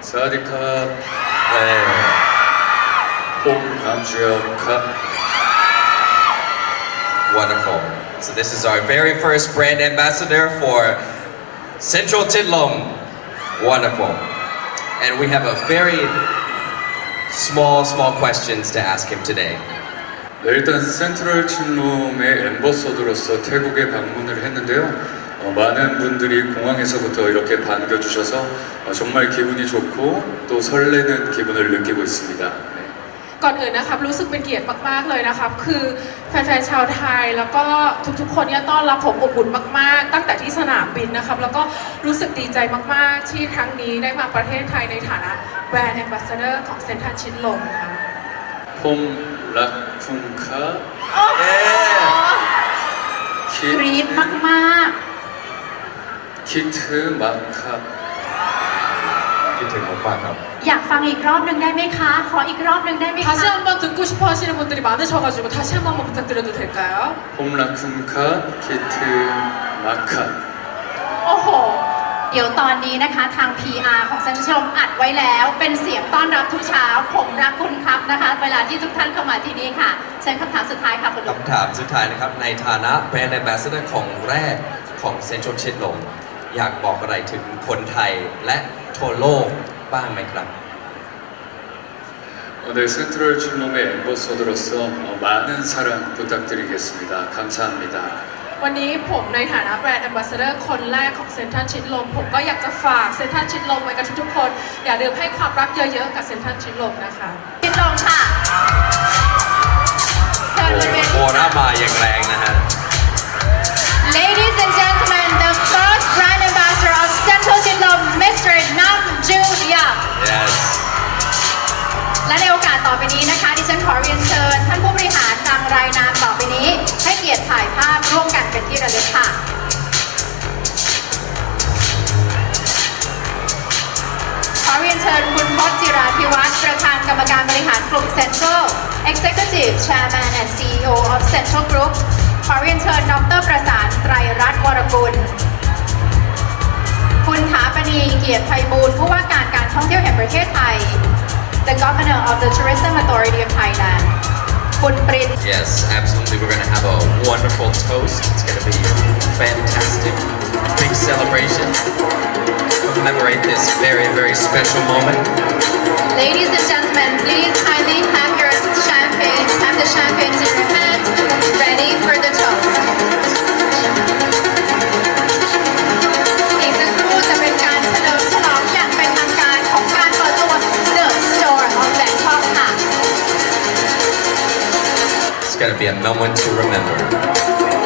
사와디캅 네. 홍남주혁캅 Wonderful. So this is our very first brand ambassador for Central Tidlom. Wonderful. And we have a very small, small questions to ask him today. 네, 일단 센트럴 칠롬의 엠버서더로서 태국에 방문을 했는데요. 어, 많은 분들이 공항에서부터 이렇게 반겨주셔서 어, 정말 기분이 좋고 또 설레는 기분을 느끼고 있습니다. 네. ก่อนอื่นนะครับรู้สึกเป็นเกียรติมากๆเลยนะครับ คือแฟนๆชาวไทยแล้วก็ทุกๆคนเนี่ยต้อนรับผมอบอุ่นมากๆ ตั้งแต่ที่สนามบินนะครับ แล้วก็รู้สึกดีใจมากๆ ที่ครั้งนี้ได้มาประเทศไทยในฐานะแบรนด์แอมบาสเดอร์ของเซนทันชิดลมค่ะ 폼라쿤캅 กรี๊ดมาก 키트 마캅 คิดถึงมากๆครับ ๆ อยากฟังอีกรอบหนึ่งได้ไหมคะ ขออีกรอบหนึ่งได้ไหมคะ 다시 한번 듣고 싶어 하시는 분들이 많으셔가지고 다시 한 번만 부탁드려도 될까요? 폼라쿤캅 키트 마캅 โอ้โห เดี๋ยวตอนนี้นะคะทาง PR ของเซนชลมอัดไว้แล้ว เป็นเสียงต้อนรับทุกเช้า ผมรักคุณครับนะคะ เวลาที่ทุกท่านเข้ามาที่นี่ค่ะเชิญคำถามสุดท้ายค่ะคุณลุง คำถามสุดท้ายนะครับ ในฐานะแบรนด์ ambassador ของแรกของ Central ชิดลม อยากบอกอะไรถึงคนไทยและทั่วโลกบ้างไหมครับ 어, 네, 센트럴 칠롬의 엠버서더로서 어, 많은 사랑 부탁드리겠습니다. 감사합니다. วันนี้ผมในฐานะแบรนด์แอมบาสเดอร์คนแรกของเซนทันชิดลม ผมก็อยากจะฝากเซนทันชิดลมไว้กับทุกๆคน อย่าลืมให้ความรักเยอะๆกับเซนทันชิดลมนะคะ ชิดลมค่ะเชิญบนเว โอ ที รามาอย่างแรงนะฮะ ไปนี้นะคะ ดิฉันขอเรียนเชิญ ท่านผู้บริหารดังรายนามต่อไปนี้ ให้เกียรติถ่ายภาพร่วมกันเป็นที่ระลึกค่ะขอเรียนเชิญคุณพจน์จิราธิวัฒน์ประธานกรรมการบริหารกลุ่ม Central Executive Chairman and CEO of Central Group ขอเรียนเชิญดรประสานไตรรัตน์วรกุลคุณถาปณีเกียรติไพบูลย์ผู้ว่าการการท่องเที่ยวแห่งประเทศไทย the governor of the Tourism Authority of Thailand. Footprint. Yes, absolutely. We're going to have a wonderful toast. It's going to be fantastic. Big celebration. Commemorate this very, very special moment. Ladies and gentlemen, please going to be a moment to remember.